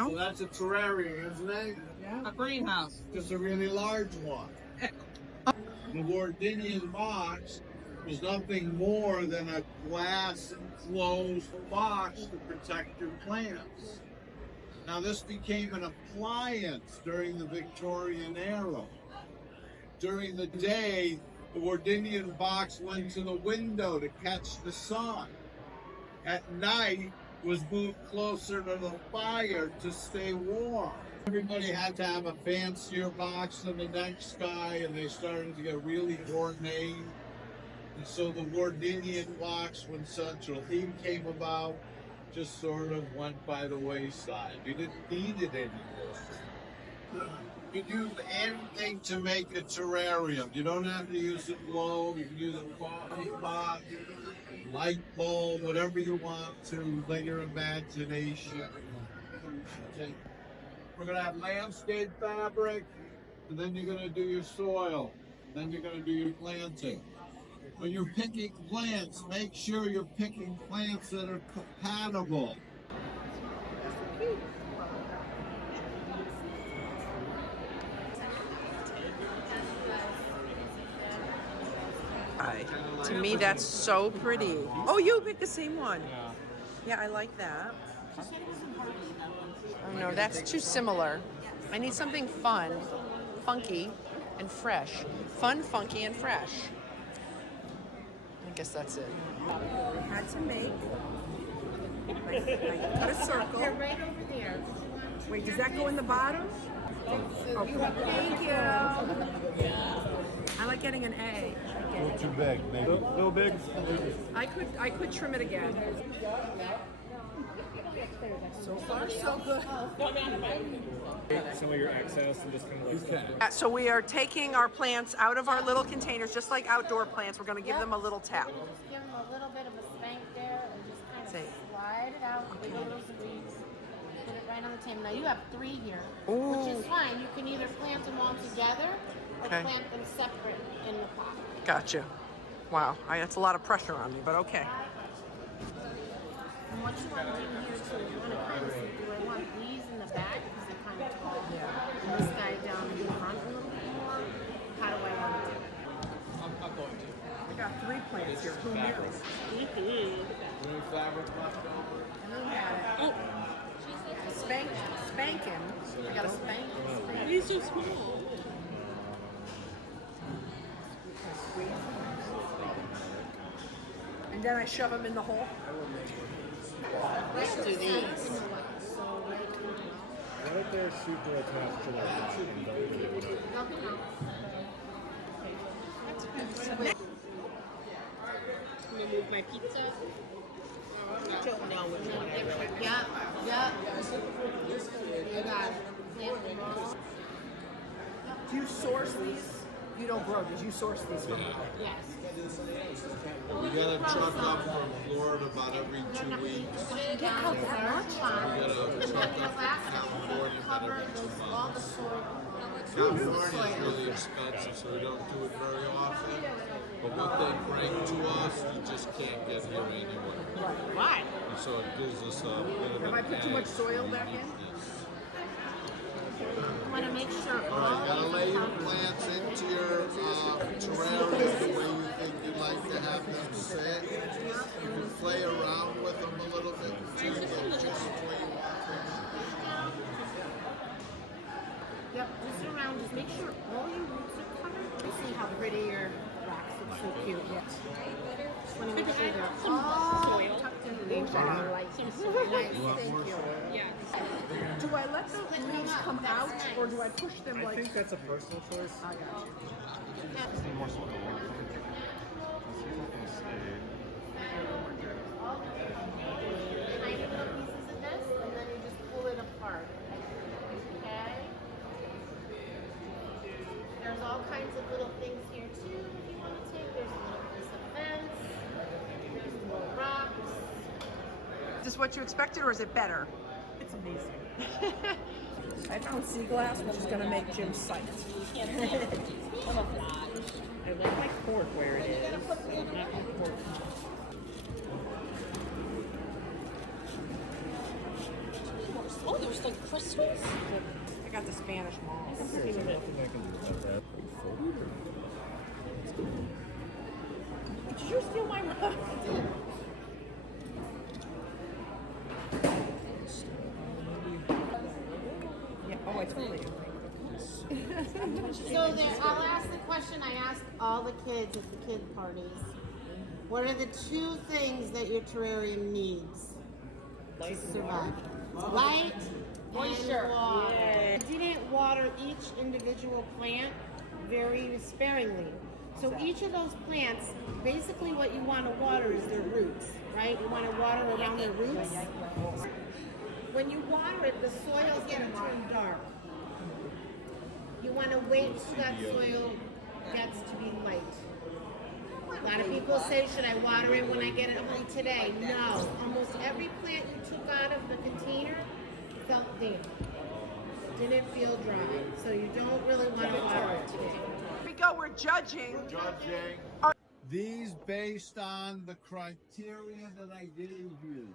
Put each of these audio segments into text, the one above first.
So that's a terrarium, isn't it? A greenhouse. Just a really large one. The Wardinian box was nothing more than a glass enclosed box to protect your plants. Now this became an appliance during the Victorian era. During the day, the Wardinian box went to the window to catch the sun. At night, was moved closer to the fire to stay warm. Everybody had to have a fancier box than the next guy, and they started to get really ornate. And so the Wardinian box, when Central Heat came about, just sort of went by the wayside. You didn't need it anymore. You can use anything to make a terrarium. You don't have to use a globe. You can use a coffee pot, light bulb, whatever you want to let your imagination. Okay. We're going to have landscape fabric, and then you're going to do your soil. Then you're going to do your planting. When you're picking plants, make sure you're picking plants that are compatible. To me, that's so pretty. Oh, you picked the same one. Yeah, I like that. Oh no, that's too similar. I need something fun, funky, and fresh. Fun, funky, and fresh. I guess that's it. I had to make. I cut a circle. They're right over there. Wait, does that go in the bottom? Okay. Thank you. I like getting an A. A little too big, maybe. A little big? I could trim it again. So far, so good. Some of your excess and just kind of like So we are taking our plants out of our little containers, just like outdoor plants. We're going to give them a little tap. Just give them a little bit of a spank there and just kind of See. slide it out, wiggle those weeds, put it right on the table. Now you have 3 here, Ooh. which is fine. You can either plant them all together or Okay. plant them separate in the pot. Gotcha. Wow, that's a lot of pressure on me, but okay. And what you want to do here too, you want to kind of see, do I want these in the back because they're kind of tall, and this guy down in the front a little bit more? How do I want to do it? I'm going to. I got 3 plants here. Who knew? Any fabric left over? Oh, spanking. I got a spank. He's so small. And then I shove them in the hole. Let's do these. What if they're super attached to the rock and don't really want to? I'm gonna move my pizza. I don't know which one. Yep. You got it. Do you source these? You don't grow these. You source these from Yes. We get a truck up from Florida about every 2 weeks. Get out that much? We get a truck up from California about every 2 all the months. soil. California is really expensive, so we don't do it very often. But what they bring to us, you just can't get here anywhere. Why? And so it gives us a bit of Have I put too much soil back in? You want to make sure All all right, gotta of lay the your plants into your terrarium the way you think you'd like to have them sit. You can play around with them a little bit too, though, just the way you want them. Yep, just around, just make sure all your roots are covered. You see how pretty your rocks look so cute. Yes. Just want to make sure they're all tucked in place. Nice, thank you. Yeah. Do I let the leaves come out, or do I push them I like? think that's a personal choice. I got you. More soil. Let's see if I can stay. Tiny little pieces of this, and then you just pull it apart. Okay? There's all kinds of little things here too if you want to take. There's a little piece of fence. There's little rocks. Is this what you expected, or is it better? It's amazing. I found sea glass, which is going to make Jim psyched. I like my cork where it is. Not my cork. Oh, there's like crystals. I got the Spanish mall. Did you steal my rug? Yeah. Oh, I totally do. So there, I'll ask the question I ask all the kids at the kid parties. What are the 2 things that your terrarium needs to survive? Light and water. I didn't water each individual plant very sparingly. So each of those plants, basically what you want to water is their roots, right? You want to water around their roots. When you water it, the soil's going to turn dark. You want to wait till that soil gets to be light. A lot of people say, should I water it when I get it early today? No. Almost every plant you took out of the container felt damp. Didn't feel dry. So you don't really want to water it today. Here we go, we're judging. These based on the criteria that I gave you.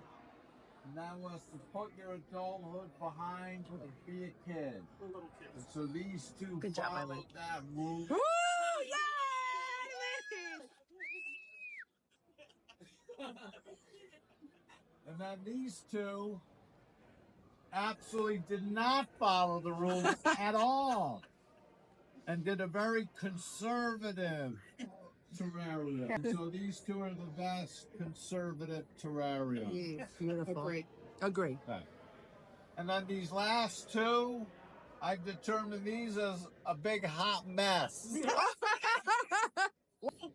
And that was to put your adulthood behind and be a kid. And so these 2 Good job, followed Eileen. that rule. Woo! Yay! And then these 2 absolutely did not follow the rules at all. And did a very conservative terrarium. And so these 2 are the best conservative terrariums. Yes, beautiful. Agree. Okay. And then these last 2, I've determined these as a big hot mess.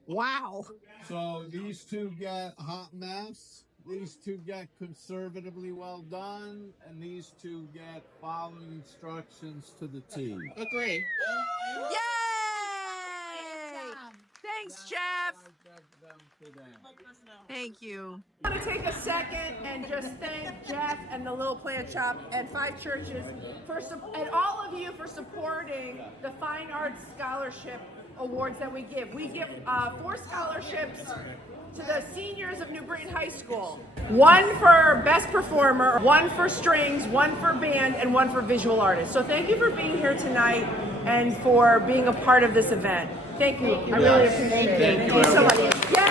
Wow. So these 2 get hot mess, these 2 get conservatively well done, and these 2 get following instructions to the T. Agree. Yay! Thanks, Jeff. Thank you. I want to take a second and just thank Jeff and the Little Plant Shop and 5 churches and all of you for supporting the Fine Arts Scholarship Awards that we give. We give 4 scholarships to the seniors of New Britain High School. 1 for Best Performer, 1 for Strings, 1 for Band, and 1 for Visual Artist. So thank you for being here tonight and for being a part of this event. Thank you. I really appreciate it. Thank you so much. Yes.